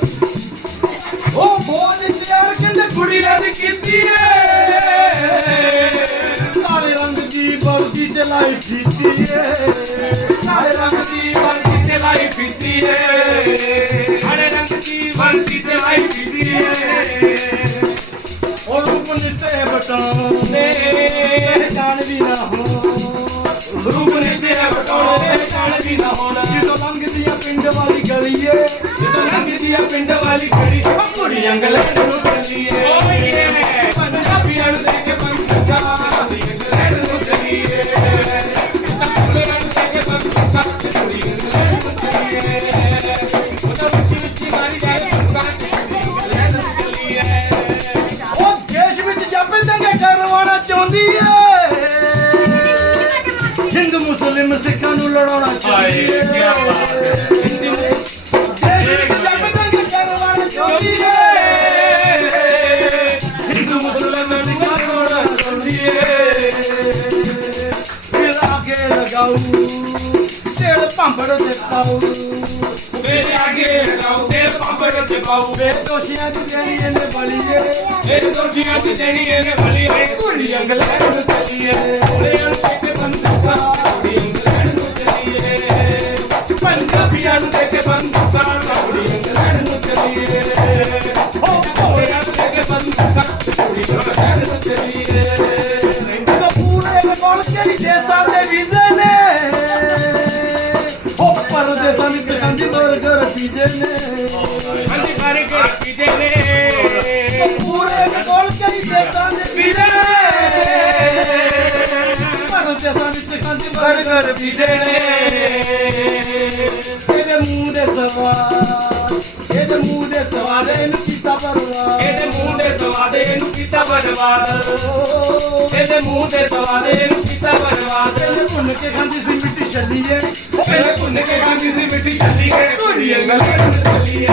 ਉਹ ਬੋਝ ਤਿਆਰ ਕਿੰਨੇ ਕੁੜੀ ਰੱਜ ਕੀਤੀ ਏ ਕਾਲੇ ਰੰਗ ਦੀ ਵਰਦੀ ਤੇ ਲਾਈ ਫਿੱਤੀ ਏ ਕਾਲੇ ਰੰਗ ਦੀ ਵਰਦੀ ਤੇ ਲਾਈ ਫਿੱਤੀ ਏ ਕਾਲੇ ਰੰਗ ਦੀ ਵਰਦੀ ਤੇ ਲਾਈ ਫਿੱਤੀ ਏ ਉਹ ਰੂਪ ਨਿਤੇ ਬਟਾਉਣੇ ਜਾਣ ਵੀ ਨਾ ਹੋ ਰੂਪ ਨਿਤੇ ਬਟਾਉਣੇ ਜਾਣ ਵੀ ਨਾ ਹੋਣਾ ਜਦੋਂ ਲੰਘਦੀਆਂ ਪਿੰਡ ਵਾਲੀ ਗਲੀ ਏ ਜਦੋਂ ਲੰਘਦੀਆਂ ਪਿੰਡ ਵਾਲੀ ਗਲੀ ਕੁੜੀ ਅੰਗਲ ਨੂੰ ਚੱਲੀਏ ਓਏ ਪੰਜਾਬੀਆਂ ਨੂੰ ਦੇਖ ਕੇ ਪੰਗਾ ਕੁੜੀ ਅੰਗਲ ਨੂੰ ਚੱਲੀਏ ਪੰਜਾਬੀਆਂ ਨੂੰ ਦੇਖ ਕੇ ਪੰਗਾ ਕੁੜੀ ਅੰਗਲ ਨੂੰ ਚੱਲੀਏ ਉਹਦਾ ਵਿੱਚ ਮਾਰੀ ਜਾਏ ਪੰਗਾ ਕੁੜੀ ਅੰਗਲ ਨੂੰ ਚੱਲੀਏ ਉਹ ਦੇਸ਼ ਵਿੱਚ ਜੱਬ ਦੰਗੇ ਕਰਵਾਉਣਾ ਚਾਹੁੰਦੀ ਏ ਹਿੰਦੂ ਮੁਸਲਿਮ ਸਿੱਖਾਂ ਨੂੰ ਲੜਾਉਣਾ ਚਾਹੁੰਦੀ ਏ ਦੇਸ਼ ਵਿੱਚ ਜੱਬ ਦੰਗੇ ਕਰਵਾਉਣਾ ਚਾਹੁੰਦੀ ਏ ਹਿੰਦੂ ਮੁਸਲਿਮ ਸਿੱਖਾਂ ਨੂੰ ਲੜਾਉਣਾ ਚਾਹੁੰਦੀ ਏ ਫਿਰ ਆਗੇ ਲਗਾਉ ਤੇੜ ਭਾਂਬੜ ਤੇ ਪਾਉ ਮੇਰੇ ਆਗੇ ਲਗਾਉ ਤੇੜ ਭਾਂਬੜ ਤੇ ਪਾਉ ਵੇ ਦੋਸ਼ੀਆਂ ਦੀ ਦੇਣੀ ਇਹਨੇ ਬਲੀ ਏ ਇਹ ਦੋਸ਼ੀਆਂ ਦੀ ਦੇਣੀ ਇਹਨੇ ਬਲੀ ਏ ਕੁੜੀ ਅੰਗਲੈਂਡ ਨੂੰ ਚੱਲੀਏ ਕੁੜੀਆਂ ਤੇ ਬੰਦੂਕਾਂ ਕੁੜੀ ਅੰਗਲੈਂਡ ਨੂੰ ਚੱਲੀਏ ਪੰਜਾਬੀਆਂ ਨੂੰ ਦੇਖ ਕੇ ਬੰਦੂਕਾਂ ਕੁੜੀ ਅੰਗਲੈਂਡ ਨੂੰ ਚੱਲੀਏ ਹੋ ਕੁੜੀਆਂ ਨੂੰ ਦੇਖ ਕੇ ਬੰਦੂਕਾਂ ਕੁੜੀ ਅੰਗਲੈਂਡ ਨੂੰ ਚੱਲੀਏ ਪੂਰੇ ਮੁਲਕ ਦੇ ਦੇਸਾਂ ਦੇ ਵੀਜ਼ੇ ਨੇ ਹੋ ਪਰਦੇਸਾਂ ਵਿੱਚ ਕੰਦੀ ਬਰਗਰ ਪੀਜੇ ਨੇ ਕੰਦੀ ਬਰਗਰ ਪੀਜੇ ਨੇ ਪੂਰੇ ਮੁਲਕ ਦੇ ਦੇਸਾਂ ਦੇ ਵੀਜ਼ੇ ਨੇ ਪਰਦੇਸਾਂ ਵਿੱਚ ਕੰਦੀ ਬਰਗਰ ਪੀਜੇ ਨੇ ਇਹਦੇ ਮੂੰਹ ਦੇ ਸਵਾਦ ਇਹਦੇ ਮੂੰਹ ਦੇ ਸਵਾਦ ਇਹਨੂੰ ਕੀਤਾ ਬਰਬਾਦ ਇਹਦੇ ਮੂੰਹ ਦੇ ਸਵਾਦ ਇਹਨੂੰ ਕੀਤਾ ਬਰਬਾਦ ਇਹਦੇ ਮੂੰਹ ਦੇ ਸਵਾਦ ਇਹਨੂੰ ਕੀਤਾ ਬਰਬਾਦ ਇਹਨੇ ਭੁੰਨ ਕੇ ਖਾਂਦੀ ਸੀ ਮਿੱਟੀ ਛੱਲੀਏ ਇਹਨੇ ਭੁੰਨ ਕੇ ਖਾਂਦੀ ਸੀ ਮਿੱਟੀ ਛੱਲੀਏ ਕੁੜੀ ਅੰਗਲ ਚੱਲੀਏ